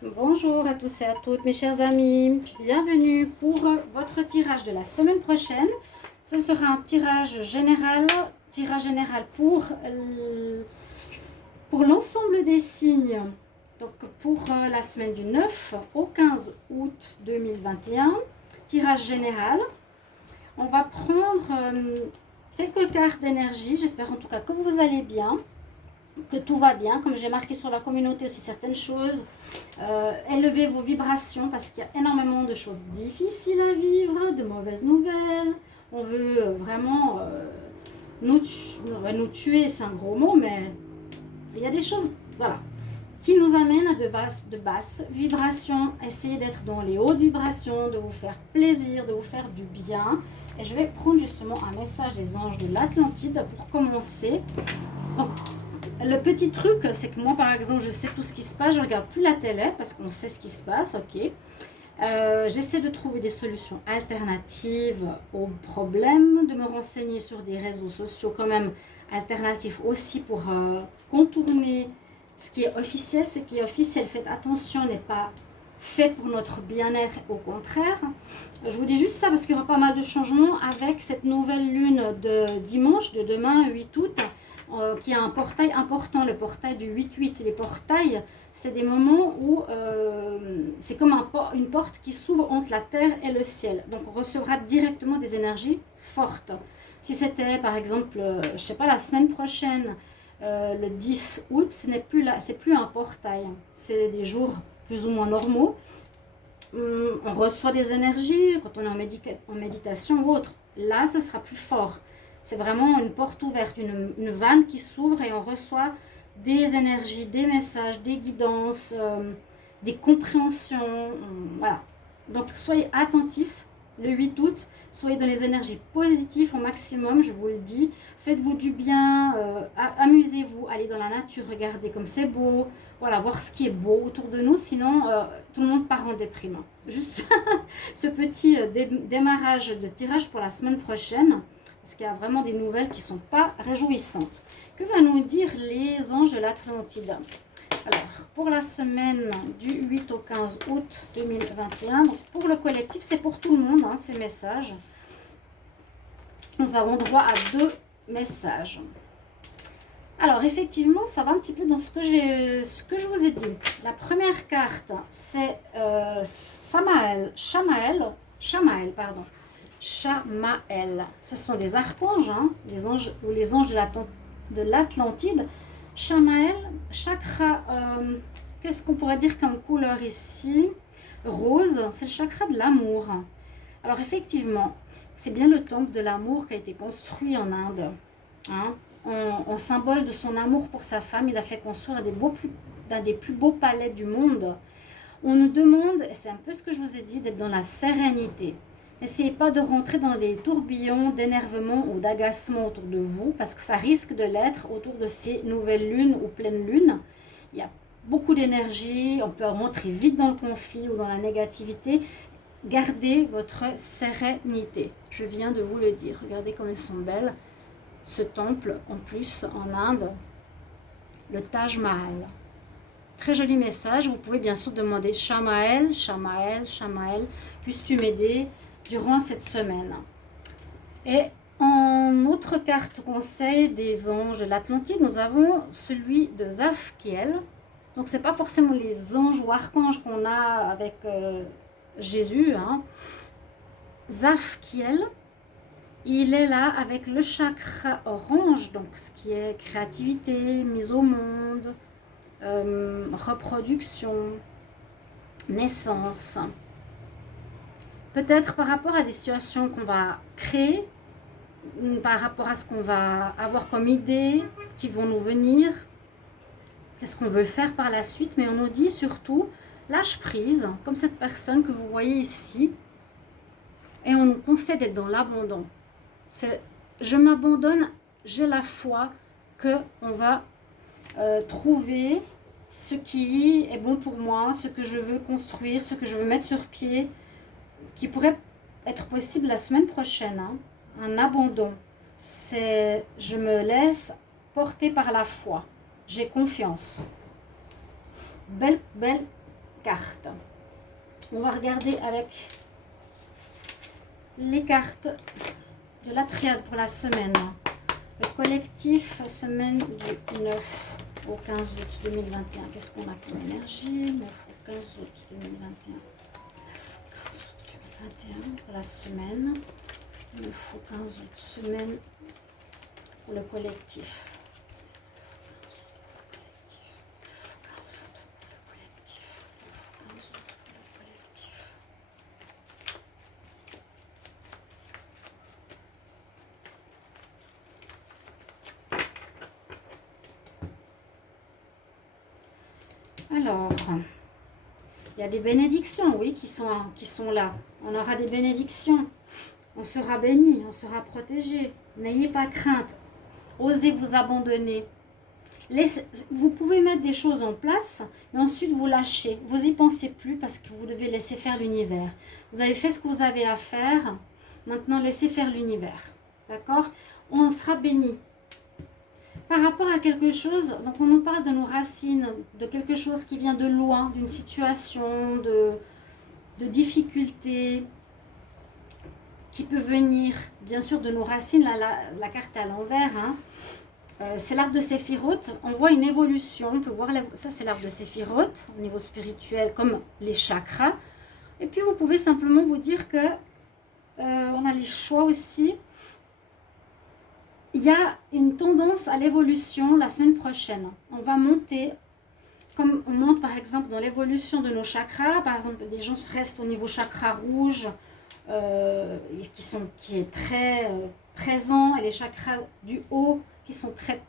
Bonjour à tous et à toutes mes chers amis, bienvenue pour votre tirage de la semaine prochaine. Ce sera un tirage général pour l'ensemble des signes. Donc pour la semaine du 9 au 15 août 2021, tirage général. On va prendre quelques cartes d'énergie, j'espère en tout cas que vous allez bien, que tout va bien, comme j'ai marqué sur la communauté aussi certaines choses. Élevez vos vibrations parce qu'il y a énormément de choses difficiles à vivre, de mauvaises nouvelles. On veut vraiment nous tuer, c'est un gros mot, mais il y a des choses voilà, qui nous amènent à de basses vibrations. Essayez d'être dans les hautes vibrations, de vous faire plaisir, de vous faire du bien. Et je vais prendre justement un message des anges de l'Atlantide pour commencer. Donc, le petit truc, c'est que moi, par exemple, je sais tout ce qui se passe. Je ne regarde plus la télé parce qu'on sait ce qui se passe, ok. J'essaie de trouver des solutions alternatives aux problèmes, de me renseigner sur des réseaux sociaux quand même alternatifs aussi pour contourner ce qui est officiel. Ce qui est officiel, faites attention, n'est pas fait pour notre bien-être, au contraire. Je vous dis juste ça parce qu'il y aura pas mal de changements avec cette nouvelle lune de dimanche, de demain, 8 août, qui a un portail important, le portail du 8-8. Les portails, c'est des moments où c'est comme une porte qui s'ouvre entre la terre et le ciel. Donc on recevra directement des énergies fortes. Si c'était par exemple, je sais pas, la semaine prochaine, le 10 août, c'est plus un portail. C'est des jours plus ou moins normaux. On reçoit des énergies quand on est en méditation ou autre. Là, ce sera plus fort. C'est vraiment une porte ouverte, une vanne qui s'ouvre et on reçoit des énergies, des messages, des guidances, des compréhensions. Voilà. Donc, soyez attentifs le 8 août. Soyez dans les énergies positives au maximum, je vous le dis. Faites-vous du bien, amusez-vous, allez dans la nature, regardez comme c'est beau. Voilà, voir ce qui est beau autour de nous, sinon tout le monde part en déprime. Juste ce petit démarrage de tirage pour la semaine prochaine. Parce qu'il y a vraiment des nouvelles qui ne sont pas réjouissantes. Que va nous dire les anges de l'Atlantide? Alors, pour la semaine du 8 au 15 août 2021, donc pour le collectif, c'est pour tout le monde, hein, ces messages. Nous avons droit à 2 messages. Alors, effectivement, ça va un petit peu dans ce que je vous ai dit. La première carte, c'est Shamael, pardon. Shamael. Ce sont des archanges, hein, les anges de l'Atlantide. Shamael, chakra, qu'est-ce qu'on pourrait dire comme couleur ici? Rose, c'est le chakra de l'amour. Alors effectivement, c'est bien le temple de l'amour qui a été construit en Inde. Hein, en symbole de son amour pour sa femme, il a fait construire un des plus beaux palais du monde. On nous demande, et c'est un peu ce que je vous ai dit, d'être dans la sérénité. N'essayez pas de rentrer dans des tourbillons d'énervement ou d'agacement autour de vous, parce que ça risque de l'être autour de ces nouvelles lunes ou pleines lunes. Il y a beaucoup d'énergie, on peut rentrer vite dans le conflit ou dans la négativité. Gardez votre sérénité. Je viens de vous le dire. Regardez comme elles sont belles. Ce temple, en plus, en Inde, le Taj Mahal. Très joli message. Vous pouvez bien sûr demander Shamael, puisses-tu m'aider durant cette semaine. Et en autre carte conseil des anges de l'Atlantide, nous avons celui de Zadkiel. Donc c'est pas forcément les anges ou archanges qu'on a avec Jésus. Hein. Zadkiel, il est là avec le chakra orange, donc ce qui est créativité, mise au monde, reproduction, naissance. Peut-être par rapport à des situations qu'on va créer, par rapport à ce qu'on va avoir comme idées qui vont nous venir, qu'est-ce qu'on veut faire par la suite, mais on nous dit surtout lâche prise, comme cette personne que vous voyez ici, et on nous conseille d'être dans l'abandon. C'est je m'abandonne, j'ai la foi qu'on va trouver ce qui est bon pour moi, ce que je veux construire, ce que je veux mettre sur pied, qui pourrait être possible la semaine prochaine. Hein. Un abandon. C'est je me laisse porter par la foi. J'ai confiance. Belle cartes. On va regarder avec les cartes de la triade pour la semaine. Le collectif, semaine du 9 au 15 août 2021. Qu'est-ce qu'on a comme énergie? 9 au 15 août 2021. 9 au 15 août 2021 pour la semaine. 9 au 15 août, semaine pour le collectif. Alors, il y a des bénédictions, oui, qui sont là. On aura des bénédictions. On sera béni, on sera protégé. N'ayez pas crainte. Osez vous abandonner. Vous pouvez mettre des choses en place, et ensuite vous lâchez. Vous n'y pensez plus parce que vous devez laisser faire l'univers. Vous avez fait ce que vous avez à faire. Maintenant, laissez faire l'univers. D'accord? On sera béni. Par rapport à quelque chose, donc on nous parle de nos racines, de quelque chose qui vient de loin, d'une situation, de difficulté, qui peut venir, bien sûr, de nos racines. Là, la carte est à l'envers, hein. C'est l'arbre de Séphiroth. On voit une évolution, on peut voir, ça c'est l'arbre de Séphiroth, au niveau spirituel, comme les chakras. Et puis vous pouvez simplement vous dire que on a les choix aussi. Il y a une tendance à l'évolution la semaine prochaine. On va monter, comme on monte par exemple dans l'évolution de nos chakras. Par exemple, des gens restent au niveau chakra rouge, qui est très présent, et les chakras du haut qui sont très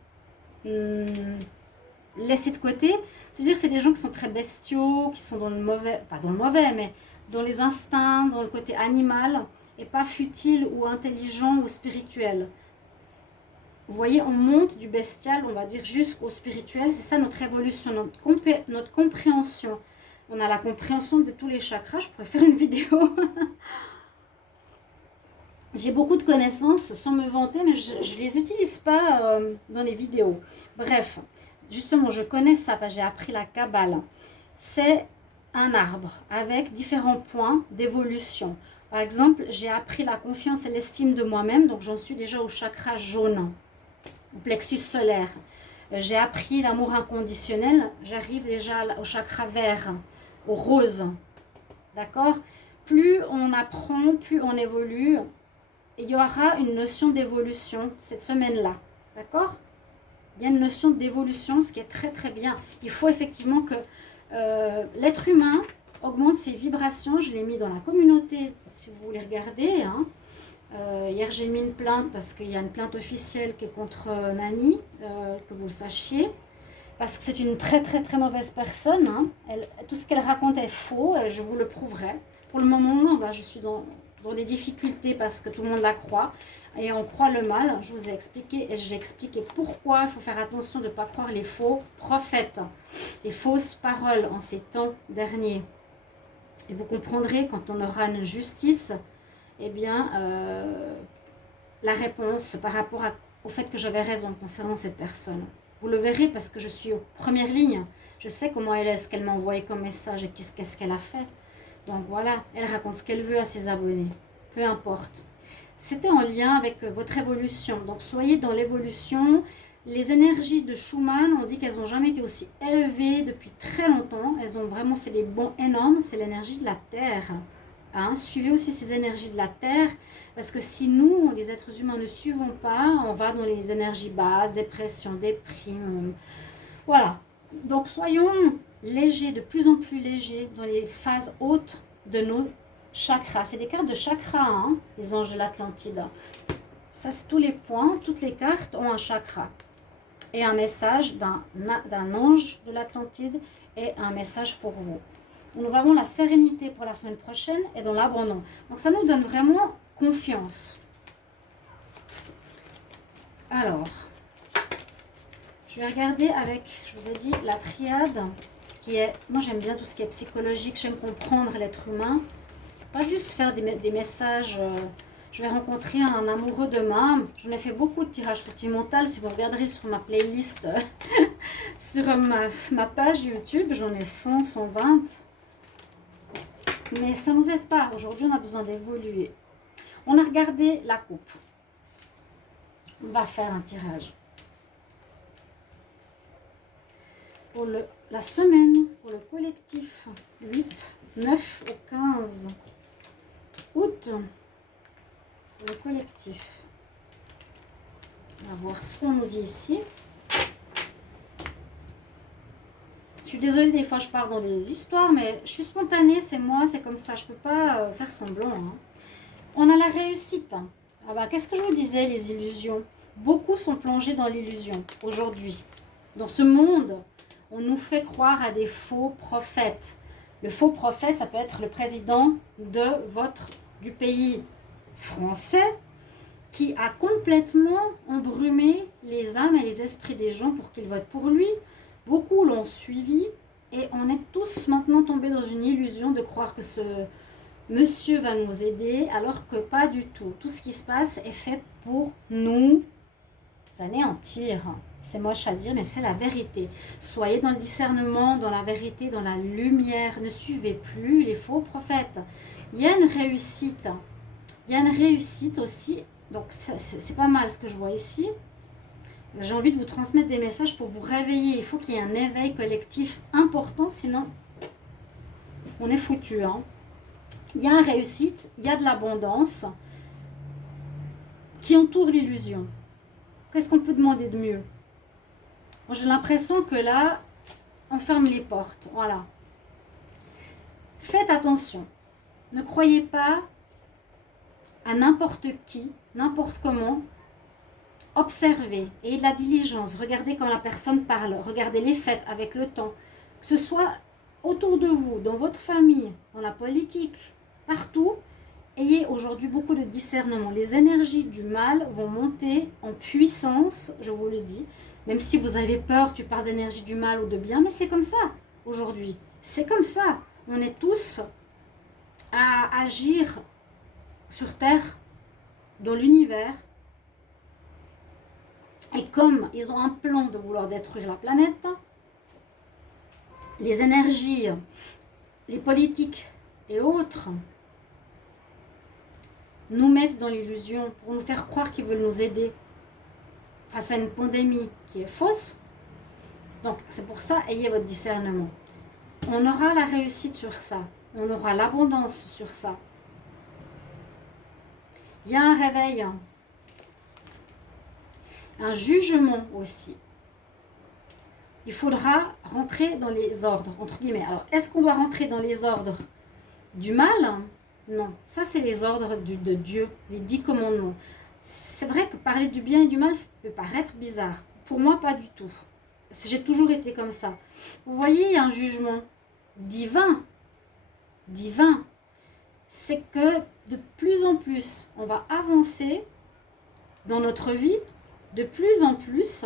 laissés de côté. C'est-à-dire que c'est des gens qui sont très bestiaux, qui sont dans le mauvais, pas dans le mauvais, mais dans les instincts, dans le côté animal, et pas futile ou intelligent ou spirituel. Vous voyez, on monte du bestial, on va dire, jusqu'au spirituel. C'est ça notre évolution, notre compréhension. On a la compréhension de tous les chakras. Je pourrais faire une vidéo. J'ai beaucoup de connaissances sans me vanter, mais je ne les utilise pas dans les vidéos. Bref, justement, je connais ça, parce que j'ai appris la Kabbale. C'est un arbre avec différents points d'évolution. Par exemple, j'ai appris la confiance et l'estime de moi-même, donc j'en suis déjà au chakra jaune, au plexus solaire. J'ai appris l'amour inconditionnel, j'arrive déjà au chakra vert, au rose. D'accord? Plus on apprend, plus on évolue. Il y aura une notion d'évolution cette semaine-là. D'accord? Il y a une notion d'évolution, ce qui est très très bien. Il faut effectivement que l'être humain augmente ses vibrations. Je l'ai mis dans la communauté, si vous voulez regarder, hein. Hier, j'ai mis une plainte parce qu'il y a une plainte officielle qui est contre Nani, que vous le sachiez. Parce que c'est une très très très mauvaise personne. Hein. Tout ce qu'elle raconte est faux, et je vous le prouverai. Pour le moment, je suis dans des difficultés parce que tout le monde la croit. Et on croit le mal, je vous ai expliqué. Et j'ai expliqué pourquoi il faut faire attention de ne pas croire les faux prophètes, les fausses paroles en ces temps derniers. Et vous comprendrez quand on aura une justice, eh bien, la réponse par rapport au fait que j'avais raison concernant cette personne. Vous le verrez parce que je suis aux premières lignes. Je sais comment elle est, ce qu'elle m'a envoyé comme message et qu'est-ce qu'elle a fait. Donc voilà, elle raconte ce qu'elle veut à ses abonnés. Peu importe. C'était en lien avec votre évolution. Donc soyez dans l'évolution. Les énergies de Schumann, on dit qu'elles n'ont jamais été aussi élevées depuis très longtemps. Elles ont vraiment fait des bonds énormes. C'est l'énergie de la Terre. Hein, suivez aussi ces énergies de la Terre, parce que si nous, les êtres humains, ne suivons pas, on va dans les énergies basses, dépression, déprime. Voilà. Donc soyons légers, de plus en plus légers, dans les phases hautes de nos chakras. C'est des cartes de chakras, hein, les anges de l'Atlantide. Ça, c'est tous les points, toutes les cartes ont un chakra. Et un message d'un ange de l'Atlantide et un message pour vous. Nous avons la sérénité pour la semaine prochaine et dans l'abandon. Donc ça nous donne vraiment confiance. Alors, je vais regarder avec, je vous ai dit, la triade qui est... Moi j'aime bien tout ce qui est psychologique, j'aime comprendre l'être humain. Pas juste faire des messages... je vais rencontrer un amoureux demain. J'en ai fait beaucoup de tirages sentimentaux. Si vous regarderez sur ma playlist, sur ma page YouTube, j'en ai 100, 120... Mais ça ne nous aide pas. Aujourd'hui, on a besoin d'évoluer. On a regardé la coupe. On va faire un tirage. Pour la semaine, pour le collectif, 8, 9 au 15 août, pour le collectif. On va voir ce qu'on nous dit ici. Je suis désolée, des fois je pars dans des histoires, mais je suis spontanée, c'est moi, c'est comme ça, je ne peux pas faire semblant. Hein. On a la réussite. Ah bah, qu'est-ce que je vous disais, les illusions? Beaucoup sont plongés dans l'illusion aujourd'hui. Dans ce monde, on nous fait croire à des faux prophètes. Le faux prophète, ça peut être le président du pays français qui a complètement embrumé les âmes et les esprits des gens pour qu'ils votent pour lui. Beaucoup l'ont suivi et on est tous maintenant tombés dans une illusion de croire que ce monsieur va nous aider alors que pas du tout. Tout ce qui se passe est fait pour nous anéantir. C'est moche à dire, mais c'est la vérité. Soyez dans le discernement, dans la vérité, dans la lumière. Ne suivez plus les faux prophètes. Il y a une réussite. Il y a une réussite aussi. Donc, c'est pas mal ce que je vois ici. J'ai envie de vous transmettre des messages pour vous réveiller. Il faut qu'il y ait un éveil collectif important, sinon on est foutu. Hein. Il y a une réussite, il y a de l'abondance qui entoure l'illusion. Qu'est-ce qu'on peut demander de mieux? Moi, j'ai l'impression que là, on ferme les portes. Voilà. Faites attention. Ne croyez pas à n'importe qui, n'importe comment. Observez, ayez de la diligence, regardez quand la personne parle, regardez les faits avec le temps. Que ce soit autour de vous, dans votre famille, dans la politique, partout, ayez aujourd'hui beaucoup de discernement. Les énergies du mal vont monter en puissance, je vous le dis. Même si vous avez peur, tu parles d'énergie du mal ou de bien, mais c'est comme ça aujourd'hui. C'est comme ça. On est tous à agir sur Terre, dans l'univers. Et comme ils ont un plan de vouloir détruire la planète, les énergies, les politiques et autres nous mettent dans l'illusion pour nous faire croire qu'ils veulent nous aider face à une pandémie qui est fausse. Donc c'est pour ça, ayez votre discernement. On aura la réussite sur ça. On aura l'abondance sur ça. Il y a un réveil. Un jugement aussi. Il faudra rentrer dans les ordres, entre guillemets. Alors, est-ce qu'on doit rentrer dans les ordres du mal? Non. Ça, c'est les ordres de Dieu, les 10 commandements. C'est vrai que parler du bien et du mal peut paraître bizarre. Pour moi, pas du tout. J'ai toujours été comme ça. Vous voyez, il y a un jugement divin. Divin. C'est que de plus en plus, on va avancer dans notre vie. De plus en plus,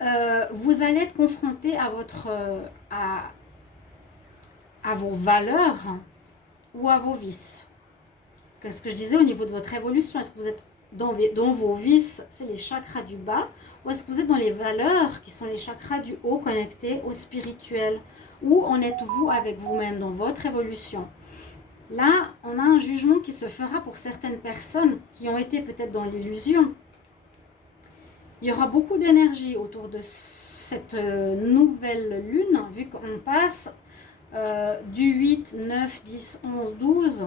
vous allez être confronté à vos valeurs ou à vos vices. Qu'est-ce que je disais au niveau de votre évolution? Est-ce que vous êtes dans vos vices, c'est les chakras du bas, ou est-ce que vous êtes dans les valeurs qui sont les chakras du haut, connectés au spirituel? Où en êtes-vous avec vous-même dans votre évolution? Là, on a un jugement qui se fera pour certaines personnes qui ont été peut-être dans l'illusion. Il y aura beaucoup d'énergie autour de cette nouvelle lune, vu qu'on passe du 8, 9, 10, 11, 12,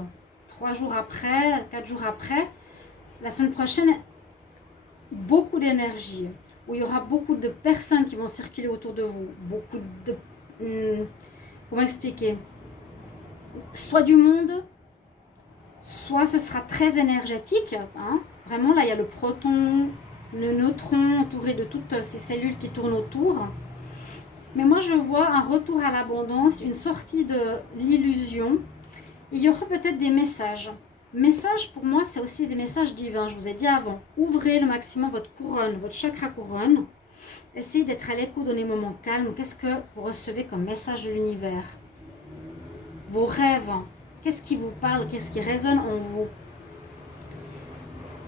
3 jours après, 4 jours après. La semaine prochaine, beaucoup d'énergie, où il y aura beaucoup de personnes qui vont circuler autour de vous. Beaucoup de... comment expliquer? Soit du monde, soit ce sera très énergétique. Hein. Vraiment, là, il y a le proton... le neutron entouré de toutes ces cellules qui tournent autour. Mais moi, je vois un retour à l'abondance, une sortie de l'illusion. Il y aura peut-être des messages. Messages, pour moi, c'est aussi des messages divins. Je vous ai dit avant. Ouvrez le maximum votre couronne, votre chakra couronne. Essayez d'être à l'écoute dans les moments calmes. Qu'est-ce que vous recevez comme message de l'univers? Vos rêves. Qu'est-ce qui vous parle? Qu'est-ce qui résonne en vous?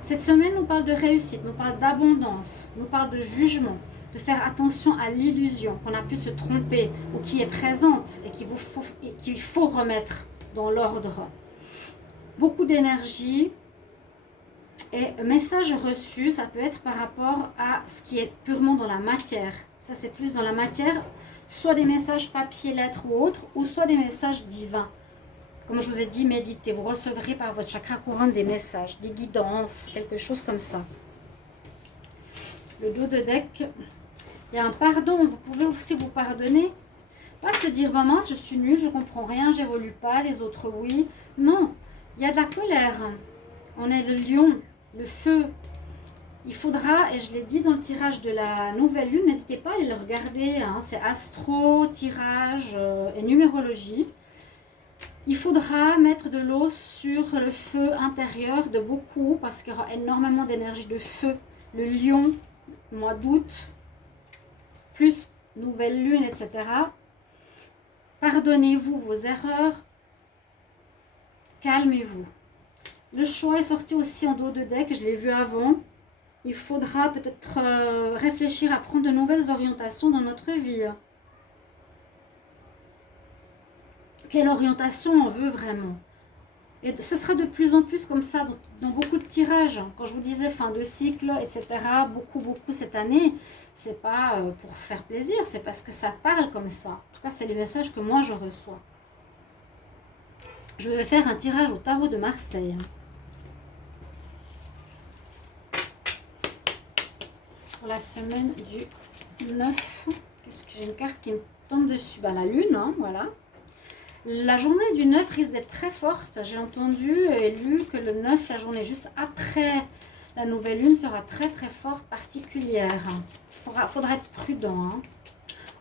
Cette semaine nous parle de réussite, nous parle d'abondance, nous parle de jugement. de faire attention à l'illusion qu'on a pu se tromper ou qui est présente et qu'il faut remettre dans l'ordre. Beaucoup d'énergie et message reçu, ça peut être par rapport à ce qui est purement dans la matière. Ça, c'est plus dans la matière, soit des messages papier, lettres ou autres, ou soit des messages divins. Comme je vous ai dit, méditez, vous recevrez par votre chakra couronne des messages, des guidances, quelque chose comme ça. Le dos de deck, il y a un pardon, vous pouvez aussi vous pardonner. Pas se dire, maman, je suis nulle, je ne comprends rien, j'évolue pas, les autres oui. Non, il y a de la colère. On est le lion, le feu. Il faudra, et je l'ai dit dans le tirage de la nouvelle lune, n'hésitez pas à aller le regarder, hein, c'est astro, tirage et numérologie. Il faudra mettre de l'eau sur le feu intérieur de beaucoup parce qu'il y aura énormément d'énergie de feu. Le lion, mois d'août, plus nouvelle lune, etc. Pardonnez-vous vos erreurs, calmez-vous. Le choix est sorti aussi en dos de deck, je l'ai vu avant. Il faudra peut-être réfléchir à prendre de nouvelles orientations dans notre vie. Quelle orientation on veut vraiment? Et ce sera de plus en plus comme ça dans beaucoup de tirages. Quand je vous disais fin de cycle, etc., beaucoup cette année, c'est pas pour faire plaisir, c'est parce que ça parle comme ça. En tout cas, c'est les messages que moi je reçois. Je vais faire un tirage au tarot de Marseille. Pour la semaine du 9, qu'est-ce que j'ai une carte qui me tombe dessus? Ben, la lune, hein, voilà. La journée du 9 risque d'être très forte. J'ai entendu et lu que le 9, la journée juste après la nouvelle lune, sera très forte, particulière. Faudra être prudent. Hein.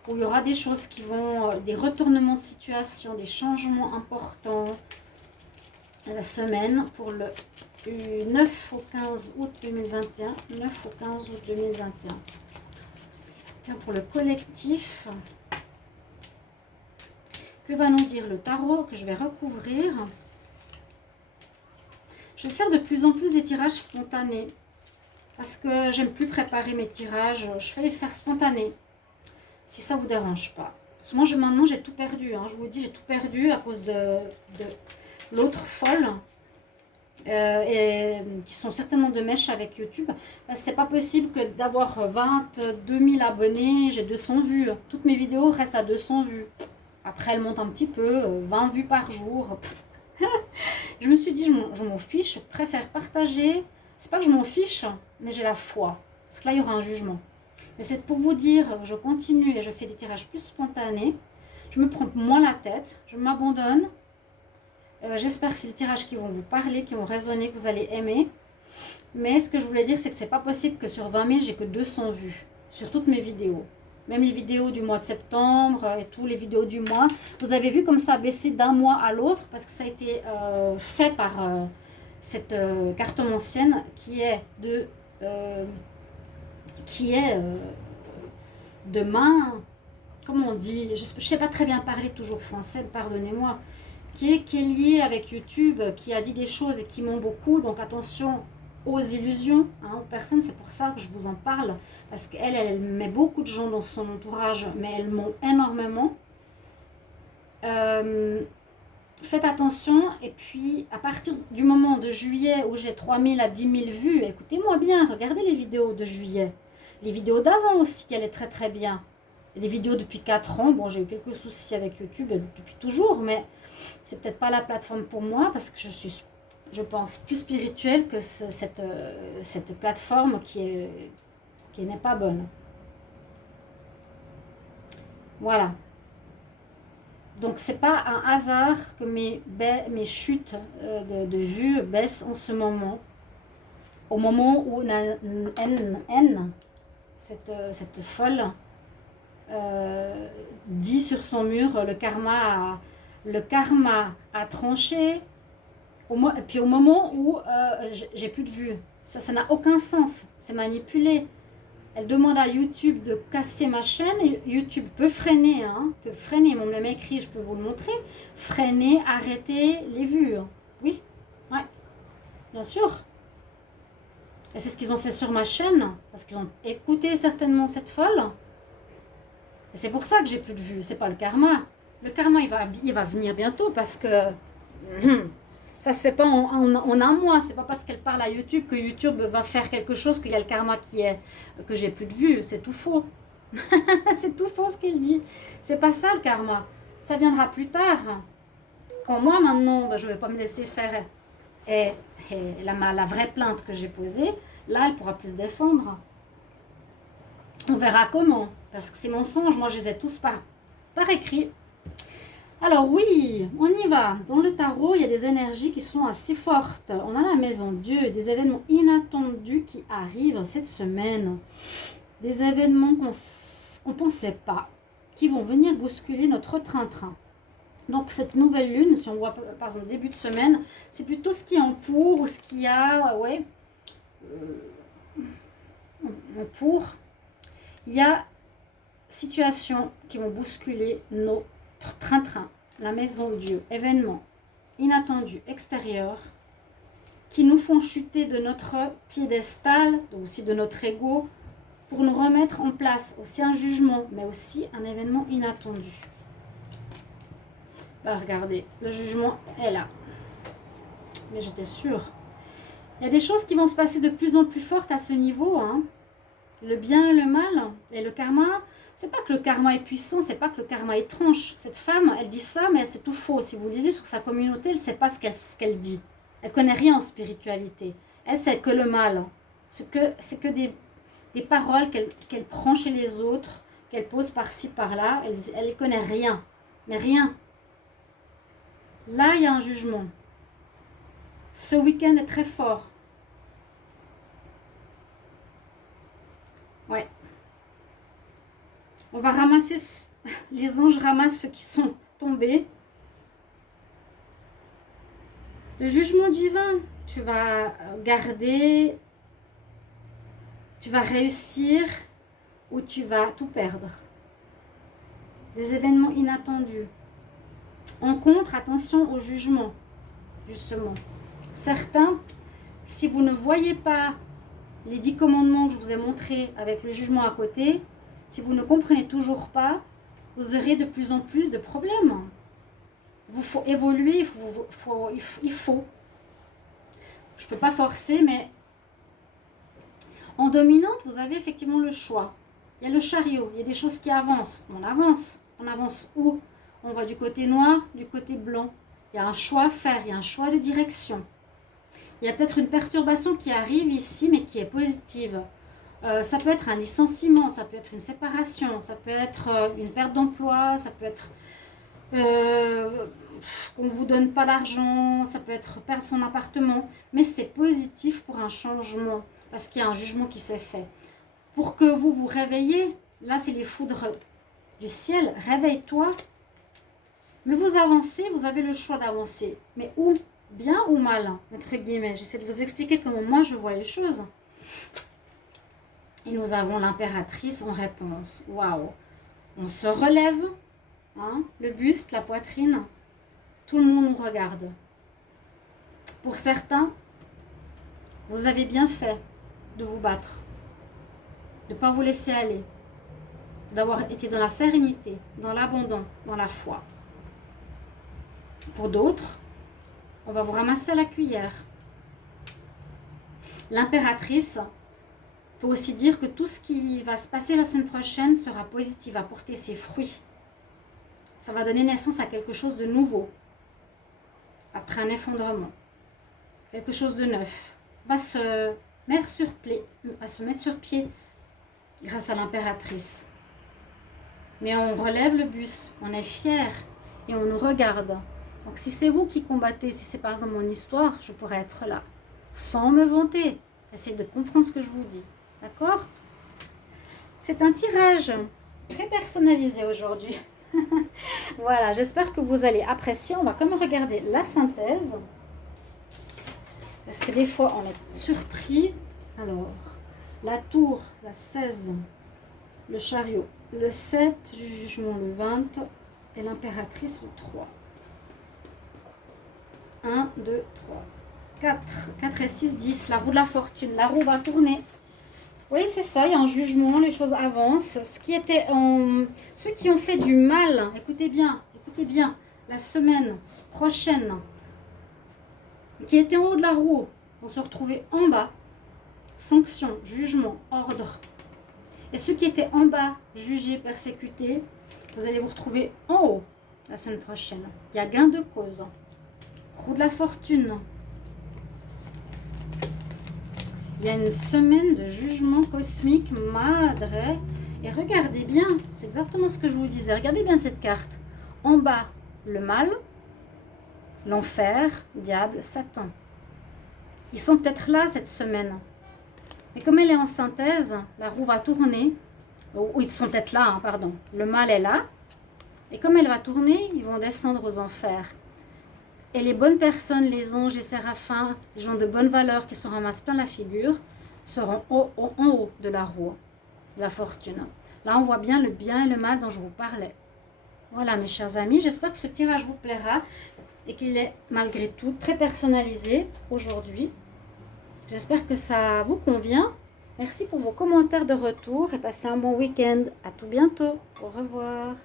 Où il y aura des choses qui vont, des retournements de situation, des changements importants. La semaine pour le 9 au 15 août 2021. 9 au 15 août 2021. Tiens, pour le collectif... Que va nous dire le tarot que je vais recouvrir? Je vais faire de plus en plus des tirages spontanés. Parce que j'aime plus préparer mes tirages. Je vais les faire spontanés. Si ça ne vous dérange pas. Parce que moi, maintenant, j'ai tout perdu. Hein. Je vous dis, j'ai tout perdu à cause de l'autre folle. Et qui sont certainement de mèche avec YouTube. C'est pas possible que d'avoir 22 000 abonnés, j'ai 200 vues. Toutes mes vidéos restent à 200 vues. Après, elle monte un petit peu, 20 vues par jour. Je me suis dit, je m'en fiche, je préfère partager. C'est pas que je m'en fiche, mais j'ai la foi. Parce que là, il y aura un jugement. Mais c'est pour vous dire, je continue et je fais des tirages plus spontanés. Je me prends moins la tête, je m'abandonne. J'espère que c'est des tirages qui vont vous parler, qui vont résonner, que vous allez aimer. Mais ce que je voulais dire, c'est que c'est pas possible que sur 20 000, j'ai que 200 vues sur toutes mes vidéos. Même les vidéos du mois de septembre et tous les vidéos du mois. Vous avez vu comme ça baisser d'un mois à l'autre parce que ça a été fait par cette cartomancienne qui est de main, comment on dit, je ne sais pas très bien parler toujours français, pardonnez-moi, qui est liée avec YouTube, qui a dit des choses et qui m'ont beaucoup, donc attention aux illusions, hein, aux personnes, c'est pour ça que je vous en parle, parce qu'elle met beaucoup de gens dans son entourage, mais elle ment énormément. Faites attention, et puis à partir du moment de juillet où j'ai 3 000 à 10 000 vues, écoutez-moi bien, regardez les vidéos de juillet, les vidéos d'avant aussi, qui allaient très bien, et les vidéos depuis 4 ans, bon j'ai eu quelques soucis avec YouTube depuis toujours, mais c'est peut-être pas la plateforme pour moi, parce que je pense, plus spirituelle que cette plateforme qui n'est pas bonne. Voilà. Donc, c'est pas un hasard que mes chutes de vues baissent en ce moment. Au moment où cette folle, dit sur son mur, le karma a tranché. Et puis au moment où j'ai plus de vues, ça n'a aucun sens, c'est manipulé. Elle demande à YouTube de casser ma chaîne. YouTube peut freiner, on me l'a écrit, je peux vous le montrer. Freiner, arrêter les vues. Oui, ouais, bien sûr. Et c'est ce qu'ils ont fait sur ma chaîne, parce qu'ils ont écouté certainement cette folle. Et c'est pour ça que j'ai plus de vues, c'est pas le karma. Le karma, il va venir bientôt, parce que ça se fait pas en un mois. C'est pas parce qu'elle parle à YouTube que YouTube va faire quelque chose qu'il y a le karma que j'ai plus de vues. C'est tout faux. C'est tout faux ce qu'il dit. C'est pas ça le karma. Ça viendra plus tard. Quand moi maintenant, je vais pas me laisser faire et la vraie plainte que j'ai posée, là elle pourra plus se défendre. On verra comment. Parce que ces mensonges, moi je les ai tous par écrit. Alors oui, on y va. Dans le tarot, il y a des énergies qui sont assez fortes. On a la maison Dieu, des événements inattendus qui arrivent cette semaine. Des événements qu'on ne pensait pas, qui vont venir bousculer notre train-train. Donc cette nouvelle lune, si on voit par exemple début de semaine, c'est plutôt ce qui est en pour ou ce qui a, en pour. Il y a situations qui vont bousculer notre train-train, la maison Dieu, événements inattendus extérieurs qui nous font chuter de notre piédestal, donc aussi de notre ego, pour nous remettre en place aussi un jugement, mais aussi un événement inattendu. Regardez, le jugement est là. Mais j'étais sûre. Il y a des choses qui vont se passer de plus en plus fortes à ce niveau. Hein. Le bien et le mal. Et le karma, c'est pas que le karma est puissant, c'est pas que le karma est tranche. Cette femme, elle dit ça, mais c'est tout faux. Si vous lisez sur sa communauté, elle ne sait pas ce qu'elle dit. Elle connaît rien en spiritualité. Elle sait que le mal. C'est que des paroles qu'elle prend chez les autres, qu'elle pose par-ci, par-là. Elle ne connaît rien. Mais rien. Là, il y a un jugement. Ce week-end est très fort. Ouais. On va ramasser, les anges ramassent ceux qui sont tombés. Le jugement divin, tu vas garder, tu vas réussir ou tu vas tout perdre. Des événements inattendus. En contre, attention au jugement, justement. Certains, si vous ne voyez pas les 10 commandements que je vous ai montrés avec le jugement à côté, si vous ne comprenez toujours pas, vous aurez de plus en plus de problèmes. Il faut évoluer, il faut. Je ne peux pas forcer, mais en dominante, vous avez effectivement le choix. Il y a le chariot, il y a des choses qui avancent. On avance. On avance où? On va du côté noir, du côté blanc. Il y a un choix à faire, il y a un choix de direction. Il y a peut-être une perturbation qui arrive ici, mais qui est positive. Ça peut être un licenciement, ça peut être une séparation, ça peut être une perte d'emploi, ça peut être qu'on ne vous donne pas d'argent, ça peut être perdre son appartement. Mais c'est positif pour un changement, parce qu'il y a un jugement qui s'est fait. Pour que vous vous réveillez, là c'est les foudres du ciel, réveille-toi. Mais vous avancez, vous avez le choix d'avancer. Mais où? Bien ou mal, entre guillemets. J'essaie de vous expliquer comment moi je vois les choses. Et nous avons l'impératrice en réponse. Waouh! On se relève, hein, le buste, la poitrine. Tout le monde nous regarde. Pour certains, vous avez bien fait de vous battre, de ne pas vous laisser aller, d'avoir été dans la sérénité, dans l'abandon, dans la foi. Pour d'autres, on va vous ramasser à la cuillère. L'impératrice peut aussi dire que tout ce qui va se passer la semaine prochaine sera positif, va porter ses fruits. Ça va donner naissance à quelque chose de nouveau, après un effondrement. Quelque chose de neuf va se mettre sur pied grâce à l'impératrice. Mais on relève le buste, on est fiers et on nous regarde. Donc si c'est vous qui combattez, si c'est par exemple mon histoire, je pourrais être là, sans me vanter. Essayez de comprendre ce que je vous dis. D'accord? C'est un tirage très personnalisé aujourd'hui. Voilà, j'espère que vous allez apprécier. On va quand même regarder la synthèse. Parce que des fois, on est surpris. Alors, la tour, la 16, le chariot, le 7, du jugement, le 20, et l'impératrice, le 3. 1, 2, 3. 4, 4 et 6, 10. La roue de la fortune. La roue va tourner. Oui, c'est ça, il y a un jugement, les choses avancent. Ceux qui ont fait du mal, écoutez bien, la semaine prochaine, qui étaient en haut de la roue, vont se retrouver en bas. Sanction, jugement, ordre. Et ceux qui étaient en bas, jugés, persécutés, vous allez vous retrouver en haut la semaine prochaine. Il y a gain de cause. Roue de la fortune. Il y a une semaine de jugement cosmique, madre. Et regardez bien, c'est exactement ce que je vous disais. Regardez bien cette carte. En bas, le mal, l'enfer, diable, Satan. Ils sont peut-être là cette semaine. Mais comme elle est en synthèse, la roue va tourner. Ou ils sont peut-être là, hein, pardon. Le mal est là. Et comme elle va tourner, ils vont descendre aux enfers. Et les bonnes personnes, les anges, les séraphins, les gens de bonne valeur qui se ramassent plein la figure, seront en haut de la roue, de la fortune. Là, on voit bien le bien et le mal dont je vous parlais. Voilà, mes chers amis, j'espère que ce tirage vous plaira et qu'il est, malgré tout, très personnalisé aujourd'hui. J'espère que ça vous convient. Merci pour vos commentaires de retour et passez un bon week-end. À tout bientôt. Au revoir.